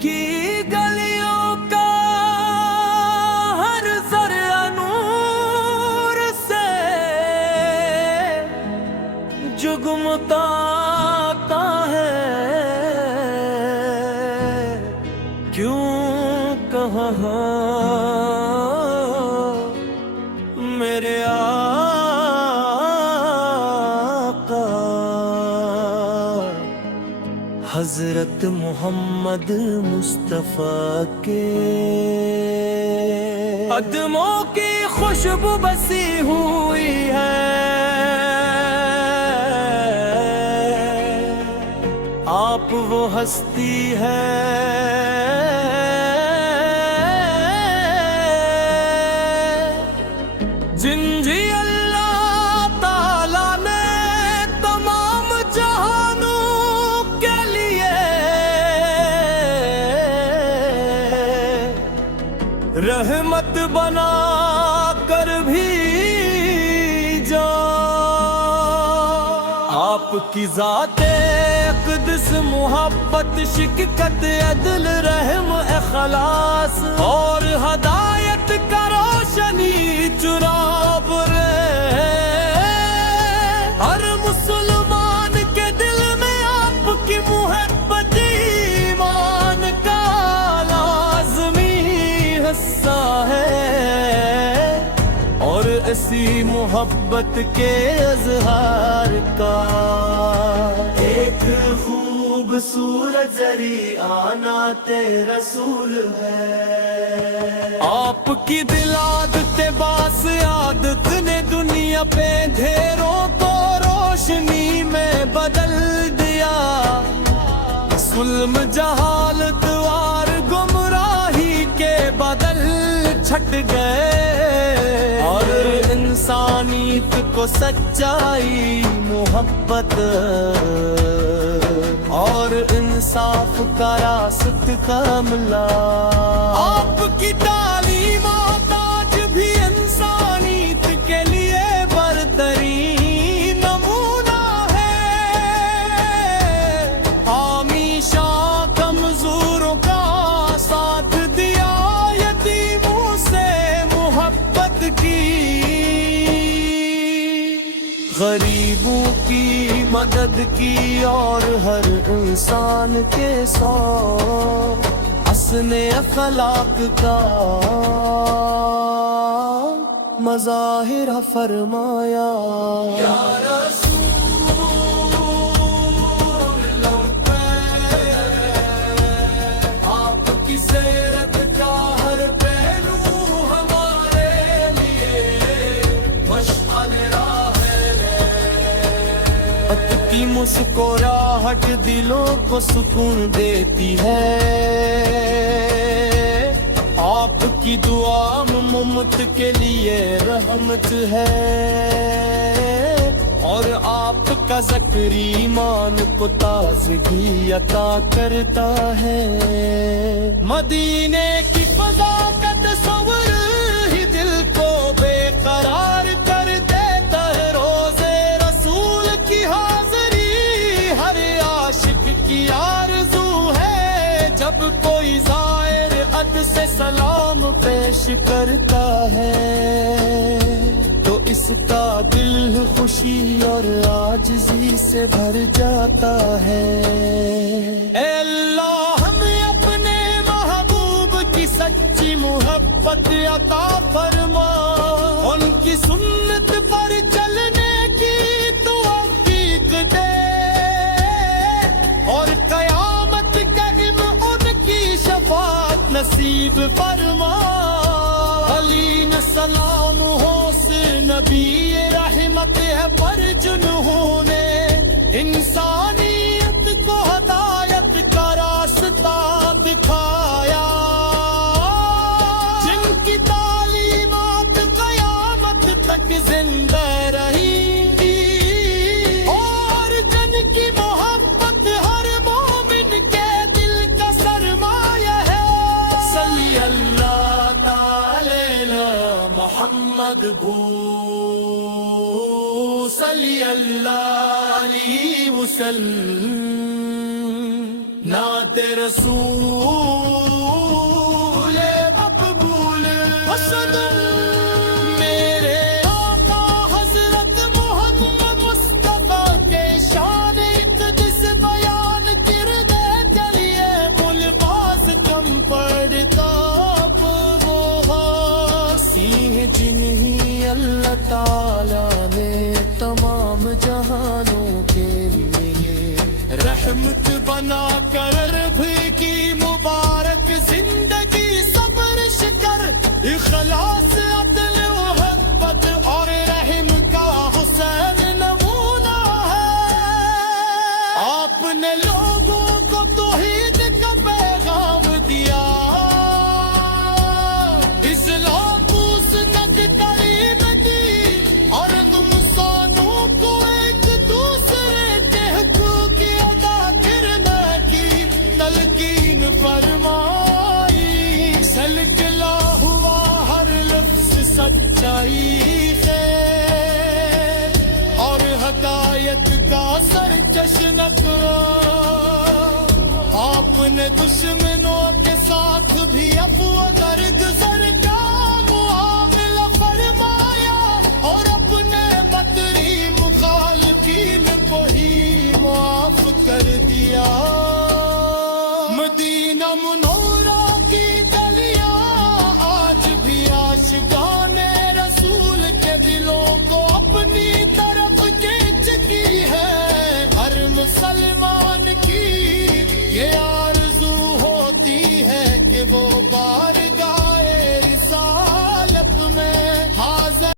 کی گلیوں کا ہر ذرہ نور سے جگمگاتا ہے، کیوں کہاں میرے آقا حضرت محمد مصطفیٰ کے قدموں کی خوشبو بسی ہوئی ہے، آپ وہ ہستی ہے جن جی اللہ تعالیٰ نے تمام جہانوں کے لیے رحمت بنا کر بھیجا۔ آپ کی ذات اقدس محبت، شفقت، عدل، رحم، اخلاص اور ہدایت کا روشنی چراب رہے ہر مسلمان کے دل میں۔ آپ کی محبت ایمان کا لازمی حصہ ہے، اور اسی محبت کے اظہار کا ایک خوبصورت ذریعہ نعت رسول ہے۔ آپ کی دل عادت باس عادت نے دنیا پہ اندھیروں کو روشنی میں بدل دیا، ظلم جہالت اور گمراہی کے بادل چھٹ گئے، اور انسانیت کو سچائی، محبت اور انصاف کا راستہ ملا۔ آپ کی تعلیمات آج بھی انسانیت کے لیے برترین نمونہ ہے، ہمیشہ کمزوروں کا ساتھ دیا، یتیموں سے محبت کی، غریبوں کی مدد کی، اور ہر انسان کے ساتھ حسن اخلاق کا مظاہر فرمایا۔ یا رسول اللہ، آپ کی سیرت کا ہر پہلو ہمارے لیے مشعل راہ کی مسکراہٹ دلوں کو سکون دیتی ہے، آپ کی دعا امت کے لیے رحمت ہے، اور آپ کا ذکر ایمان کو تازگی عطا کرتا ہے۔ مدینے کی فضا کا تصور ہی دل کو بے قرار کر دیتا ہے، روزے رسول کی حاضری ہر عاشق کی آرزو ہے، جب کوئی زائر اد سے سلام پیش کرتا ہے تو اس کا دل خوشی اور عاجزی سے بھر جاتا ہے۔ اے اللہ ہمیں اپنے محبوب کی سچی محبت عطا فرما، ان کی سنت پر چلنے کی توفیق دے، اور قیامت کا ان کی شفاعت نصیب فرما۔ علی نہ سلام ہو سے نبی رحمت ہے، پر جنہوں نے انسانیت کو ہدایت کا راستہ دکھایا، جن کی تعلیمات قیامت تک زندہ رہی، اور جن کی محبت ہر مومن کے دل کا سرمایہ ہے۔ صلی اللہ تعالی محمد مطبوع صلی اللہ علیہ وسلم نعت رسول مقبول حسن میرے آقا حضرت محمد مصطفیٰ کے شان اقدس بیان کردے چلیے الفاظ کم پڑتا جنہیں اللہ تعالیٰ نے تمام جہانوں کے لیے رحمت بنا کر بھی کی مبارک زندگی صبر شکر اخلاص عدل محبت اور رحم کا حسین نمونہ ہے آپ نے لوگوں کو توحید کا پیغام دیا اسلام تعلیم دی اور تم سانوں کو ایک دوسرے کے حقوق ادا کرنے کی تلقین فرمائی سلسلہ ہوا ہر لفظ سچائی خیر اور ہدایت کا سرچشمہ آپ نے دشمنوں کے ساتھ بھی عفو درگزر کا